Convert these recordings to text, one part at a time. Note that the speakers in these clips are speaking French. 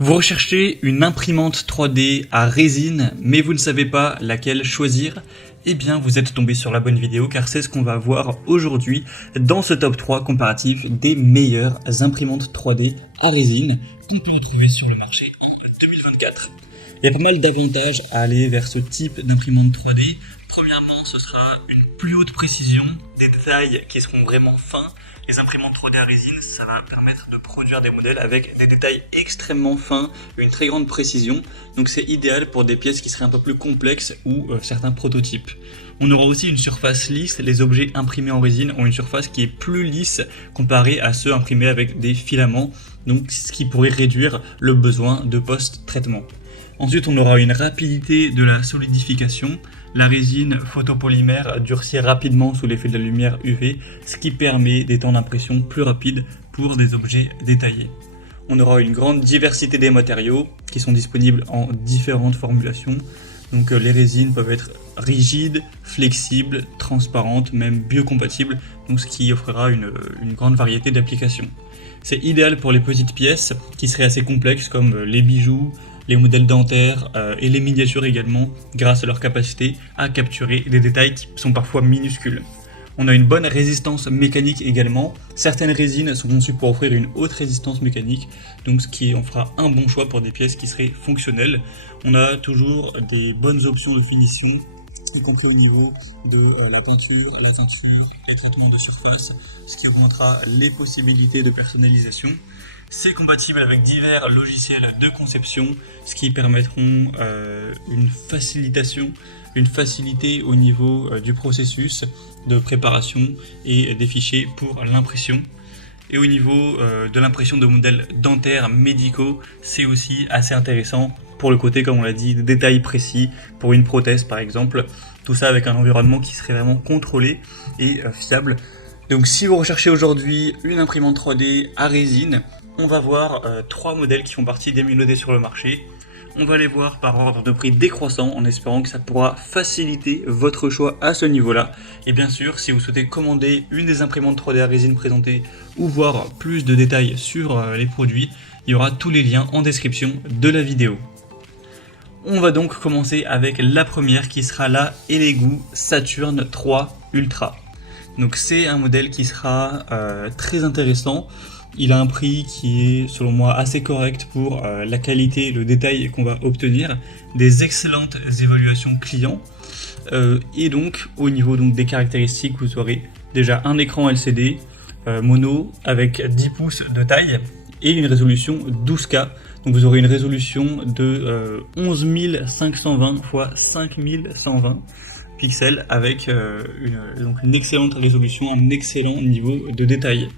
Vous recherchez une imprimante 3D à résine, mais vous ne savez pas laquelle choisir? Eh bien, vous êtes tombé sur la bonne vidéo car c'est ce qu'on va voir aujourd'hui dans ce top 3 comparatif des meilleures imprimantes 3D à résine qu'on peut retrouver sur le marché en 2024. Il y a pas mal d'avantages à aller vers ce type d'imprimante 3D. Premièrement, ce sera une plus haute précision, des détails qui seront vraiment fins. Les imprimantes 3D à résine, ça va permettre de produire des modèles avec des détails extrêmement fins, une très grande précision. Donc c'est idéal pour des pièces qui seraient un peu plus complexes ou certains prototypes. On aura aussi une surface lisse. Les objets imprimés en résine ont une surface qui est plus lisse comparée à ceux imprimés avec des filaments, donc ce qui pourrait réduire le besoin de post-traitement. Ensuite, on aura une rapidité de la solidification. La résine photopolymère durcit rapidement sous l'effet de la lumière UV, ce qui permet des temps d'impression plus rapides pour des objets détaillés. On aura une grande diversité des matériaux qui sont disponibles en différentes formulations. Donc les résines peuvent être rigides, flexibles, transparentes, même biocompatibles, donc ce qui offrira une grande variété d'applications. C'est idéal pour les petites pièces qui seraient assez complexes comme les bijoux, les modèles dentaires et les miniatures également, grâce à leur capacité à capturer des détails qui sont parfois minuscules. On a une bonne résistance mécanique également. Certaines résines sont conçues pour offrir une haute résistance mécanique, donc ce qui en fera un bon choix pour des pièces qui seraient fonctionnelles. On a toujours des bonnes options de finition, y compris au niveau de la peinture, la teinture, les traitements de surface, ce qui augmentera les possibilités de personnalisation. C'est compatible avec divers logiciels de conception, ce qui permettront une facilité au niveau du processus de préparation et des fichiers pour l'impression. Et au niveau de l'impression de modèles dentaires médicaux, c'est aussi assez intéressant pour le côté, comme on l'a dit, de détails précis pour une prothèse par exemple. Tout ça avec un environnement qui serait vraiment contrôlé et fiable. Donc si vous recherchez aujourd'hui une imprimante 3D à résine, on va voir 3 modèles qui font partie des mieux notés sur le marché. On va les voir par ordre de prix décroissant en espérant que ça pourra faciliter votre choix à ce niveau-là. Et bien sûr, si vous souhaitez commander une des imprimantes 3D à résine présentées ou voir plus de détails sur les produits, il y aura tous les liens en description de la vidéo. On va donc commencer avec la première qui sera la Elegoo Saturn 3 Ultra. Donc c'est un modèle qui sera très intéressant. Il a un prix qui est selon moi assez correct pour la qualité et le détail qu'on va obtenir, des excellentes évaluations clients et donc au niveau des caractéristiques, vous aurez déjà un écran LCD mono avec 10 pouces de taille et une résolution 12K. Donc vous aurez une résolution de 11520 x 5120 pixels avec une excellente résolution, un excellent niveau de détail.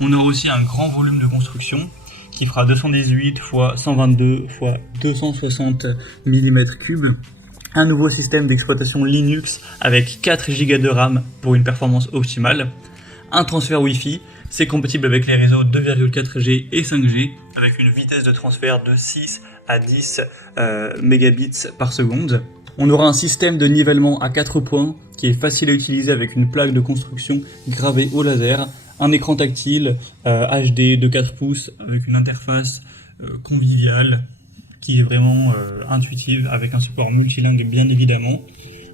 On aura aussi un grand volume de construction qui fera 218 x 122 x 260 mm3. Un nouveau système d'exploitation Linux avec 4 Go de RAM pour une performance optimale. Un transfert Wi-Fi, c'est compatible avec les réseaux 2,4G et 5G avec une vitesse de transfert de 6 à 10 mégabits par seconde. On aura un système de nivellement à 4 points qui est facile à utiliser avec une plaque de construction gravée au laser. Un écran tactile HD de 4 pouces avec une interface conviviale qui est vraiment intuitive avec un support multilingue bien évidemment.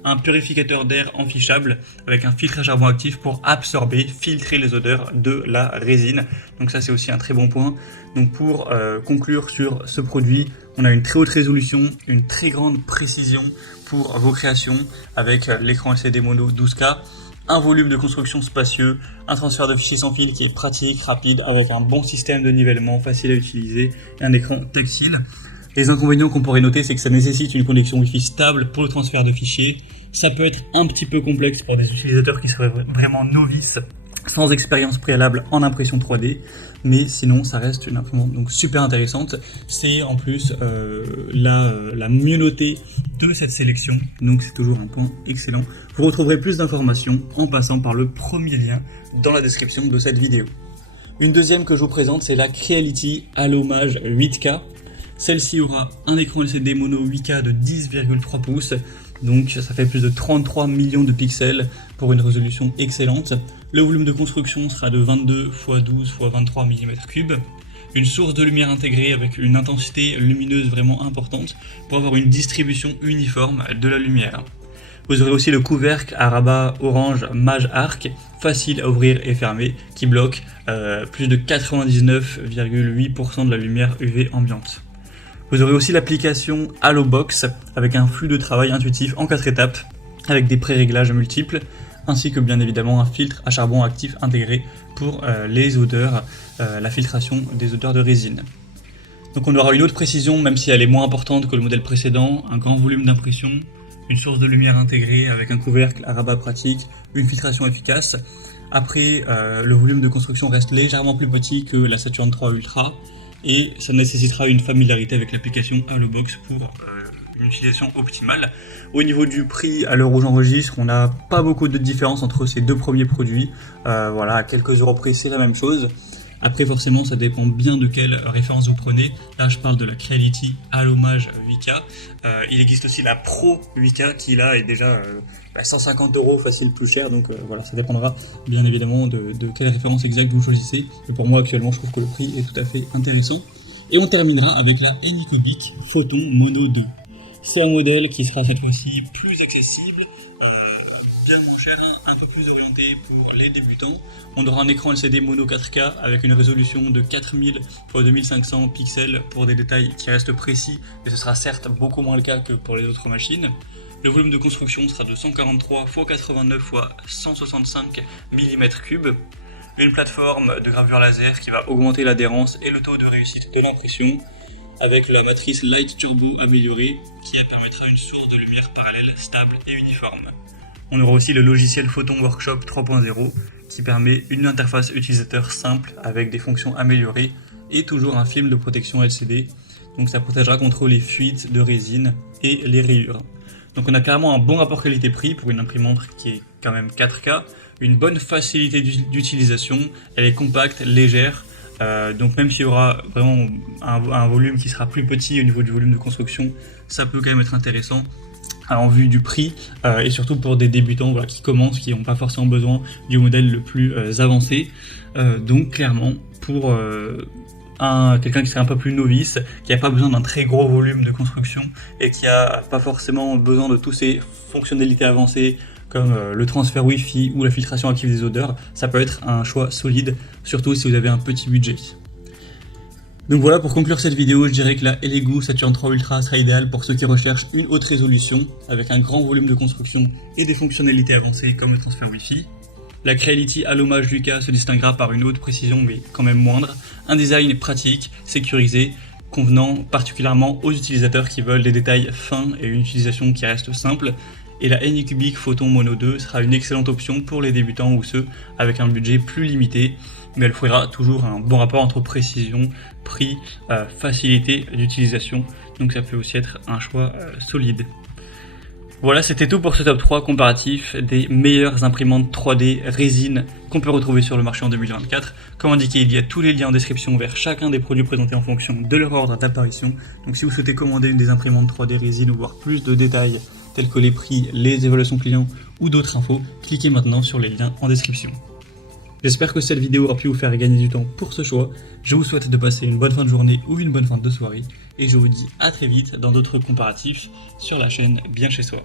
Un purificateur d'air enfichable avec un filtre à charbon actif pour absorber, filtrer les odeurs de la résine. Donc ça c'est aussi un très bon point. Donc pour conclure sur ce produit, on a une très haute résolution, une très grande précision pour vos créations avec l'écran LCD mono 12K. Un volume de construction spacieux, un transfert de fichiers sans fil qui est pratique, rapide, avec un bon système de nivellement facile à utiliser et un écran tactile. Les inconvénients qu'on pourrait noter, c'est que ça nécessite une connexion Wi-Fi stable pour le transfert de fichiers. Ça peut être un petit peu complexe pour des utilisateurs qui seraient vraiment novices, sans expérience préalable en impression 3D, mais sinon ça reste une imprimante donc super intéressante. C'est en plus la mieux notée de cette sélection, donc c'est toujours un point excellent. Vous retrouverez plus d'informations en passant par le premier lien dans la description de cette vidéo. Une deuxième que je vous présente, c'est la Creality Allomage 8K. Celle-ci aura un écran LCD mono 8K de 10,3 pouces, donc ça fait plus de 33 millions de pixels pour une résolution excellente. Le volume de construction sera de 22 x 12 x 23 mm3. une source de lumière intégrée avec une intensité lumineuse vraiment importante pour avoir une distribution uniforme de la lumière. Vous aurez aussi le couvercle à rabat orange Mage Arc, facile à ouvrir et fermer, qui bloque plus de 99,8% de la lumière UV ambiante. Vous aurez aussi l'application HaloBox avec un flux de travail intuitif en 4 étapes avec des pré-réglages multiples, ainsi que bien évidemment un filtre à charbon actif intégré pour les odeurs, la filtration des odeurs de résine. Donc on aura une autre précision, même si elle est moins importante que le modèle précédent, un grand volume d'impression, une source de lumière intégrée avec un couvercle à rabat pratique, une filtration efficace. Après, le volume de construction reste légèrement plus petit que la Saturn 3 Ultra et ça nécessitera une familiarité avec l'application HaloBox pour une utilisation optimale. Au niveau du prix, à l'heure où j'enregistre, on n'a pas beaucoup de différence entre ces deux premiers produits. Voilà, à quelques euros près, c'est la même chose. Après, forcément, ça dépend bien de quelle référence vous prenez. Là, je parle de la Creality Allomage 8K. Il existe aussi la Pro 8K qui, là, est déjà 150 € facile plus cher. Donc voilà, ça dépendra bien évidemment de quelle référence exacte vous choisissez. Et pour moi, actuellement, je trouve que le prix est tout à fait intéressant. Et on terminera avec la Anycubic Photon Mono 2. C'est un modèle qui sera cette fois-ci plus accessible, bien moins cher, un peu plus orienté pour les débutants. On aura un écran LCD mono 4K avec une résolution de 4000 x 2500 pixels pour des détails qui restent précis, mais ce sera certes beaucoup moins le cas que pour les autres machines. Le volume de construction sera de 143 x 89 x 165 mm3. Une plateforme de gravure laser qui va augmenter l'adhérence et le taux de réussite de l'impression, avec la matrice Light Turbo améliorée qui permettra une source de lumière parallèle stable et uniforme. On aura aussi le logiciel Photon Workshop 3.0 qui permet une interface utilisateur simple avec des fonctions améliorées et toujours un film de protection LCD, donc ça protégera contre les fuites de résine et les rayures. Donc on a clairement un bon rapport qualité-prix pour une imprimante qui est quand même 4K, une bonne facilité d'utilisation, elle est compacte, légère, donc même s'il y aura vraiment un volume qui sera plus petit au niveau du volume de construction, ça peut quand même être intéressant en vue du prix et surtout pour des débutants voilà, qui commencent, qui n'ont pas forcément besoin du modèle le plus avancé. Donc clairement pour quelqu'un qui serait un peu plus novice, qui n'a pas besoin d'un très gros volume de construction et qui n'a pas forcément besoin de toutes ces fonctionnalités avancées comme le transfert Wi-Fi ou la filtration active des odeurs, ça peut être un choix solide, surtout si vous avez un petit budget. Donc voilà, pour conclure cette vidéo, je dirais que la Elegoo Saturn 3 Ultra sera idéale pour ceux qui recherchent une haute résolution, avec un grand volume de construction et des fonctionnalités avancées comme le transfert Wi-Fi. La Creality Allomage 8K se distinguera par une haute précision mais quand même moindre, un design pratique, sécurisé, convenant particulièrement aux utilisateurs qui veulent des détails fins et une utilisation qui reste simple. Et la Anycubic Photon Mono 2 sera une excellente option pour les débutants ou ceux avec un budget plus limité, mais elle offrira toujours un bon rapport entre précision, prix, facilité d'utilisation, donc ça peut aussi être un choix solide. Voilà, c'était tout pour ce top 3 comparatif des meilleures imprimantes 3D résine qu'on peut retrouver sur le marché en 2024. Comme indiqué, il y a tous les liens en description vers chacun des produits présentés en fonction de leur ordre d'apparition. Donc si vous souhaitez commander une des imprimantes 3D résine ou voir plus de détails tels que les prix, les évaluations clients ou d'autres infos, cliquez maintenant sur les liens en description. J'espère que cette vidéo aura pu vous faire gagner du temps pour ce choix. Je vous souhaite de passer une bonne fin de journée ou une bonne fin de soirée. Et je vous dis à très vite dans d'autres comparatifs sur la chaîne Bien Chez Soi.